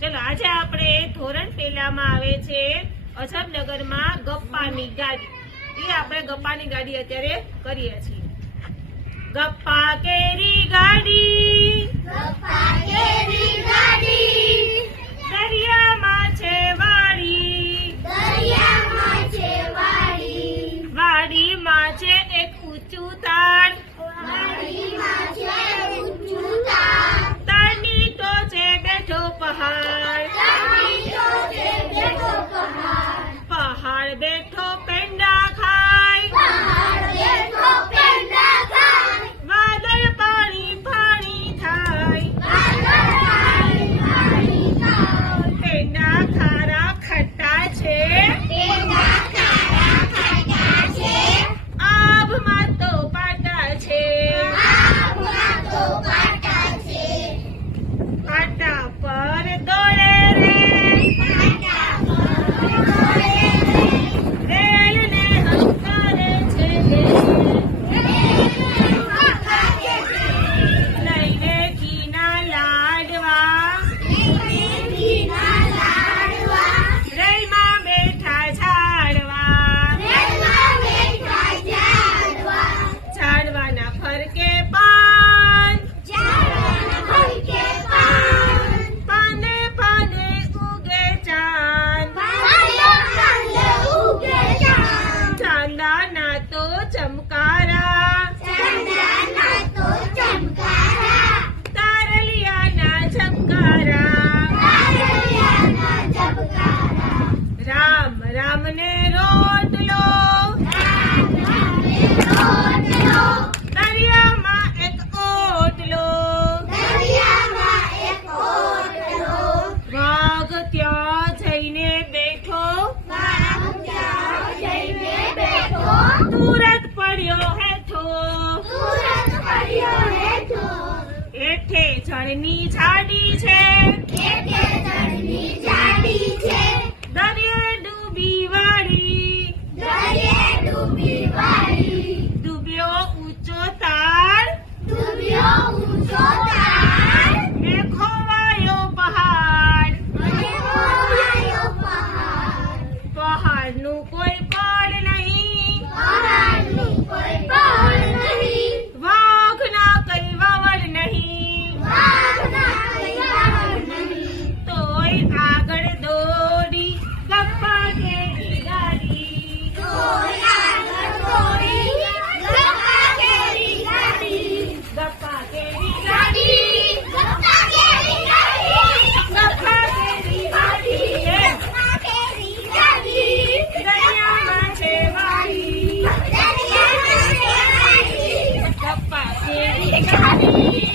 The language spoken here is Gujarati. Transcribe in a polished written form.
ચલો આજે આપણે ધોરણ પહેલામાં આવે છે અજબનગરમાં ગપ્પાની ગાડી. એ આપણે ગપ્પાની ગાડી અત્યારે કરીએ છીએ. ગપ્પા કેરી ગાડી, ગપ્પા કેરી ગાડી, દરિયામાં છે વાડી, દરિયામાં છે વાડી, વાડીમાં છે એક ઊંચું તાળ, વાડીમાં છે ઊંચું તાળ, તાળની ટોચે બેઠો પહાડ, તાળની ટોચે બેઠો પહાડ, પહાડ બેઠો પેંડા ખાય, પહાડ બેઠો પેંડા ખાય, વાદળ પાણી પાણી થાય, વાદળ પાણી પાણી થાય, પેંડા ખારા ખટ્ટા છે, પેંડા ખારા ખાટા છે, આભમાં તો પાટા છે, આભમાં તો પાટા છે, પાટા પર દોડે રે, પાટા પર દોડે રે, રેલને હંકારે છે, લઈને ઘીના લાડવા, ઘીના લાડવા, રેલમાં બેઠા ઝાડવા, રેલમાં બેઠા ઝાડવા, ઝાડવાના ફરકે પાન, ઝાડવાના ફરકે પાન, પાને પાને ઉગે ચાંદ, પાને પાને ઉગે ચાંદ, ચાંદાના તો ચમકારા, ચાંદના તો ચમકારા, તારલિયાના ઝબકારા, તારલિયાના ઝબકારા, રામ રામ ને રોટલો, રામ રામે રોટલો, દરિયામાં એક ઓટલો, દરિયામાં એક ઓટલો, વાઘ ત્યાં જઈને બેઠો, વાઘ ત્યાં જઈને બેઠો, તુરત પડ્યો હેઠો, તુરત પડ્યો હેઠો, હેઠે જળની ઝાડી છે, હેઠે જળની ઝાડી છે, દરિયે ડૂબી વાળી, દરિયે ડૂબી વાળી, ડૂબ્યો ઊંચો તાળ, ડૂબ્યો ઊંચો તાળ, ને ખોવાયો પહાડ, અને ખોવાયો પહાડ, પહાડનું કોઈ પડ નહીં, પહાડનું કોઈ પડ નહીં, વાઘના કઈ વાવડ નહીં, વાઘના કઈ વાવડ નહીં, તોય આગળ દોડી ગપ્પા કેરી ગાડી, કોઈ આગળ દોડી, ગપ્પા કેરી ગાડી, ગપ્પા કેરી ગાડી, ગપ્પા કેરી ગાડી, ગપ્પા કેરી ગાડી, ગપ્પા કેરી ગાડી, દરિયામાં છે વાડી, દરિયામાં છે વાડી, ગપ્પા કેરી ગાડી.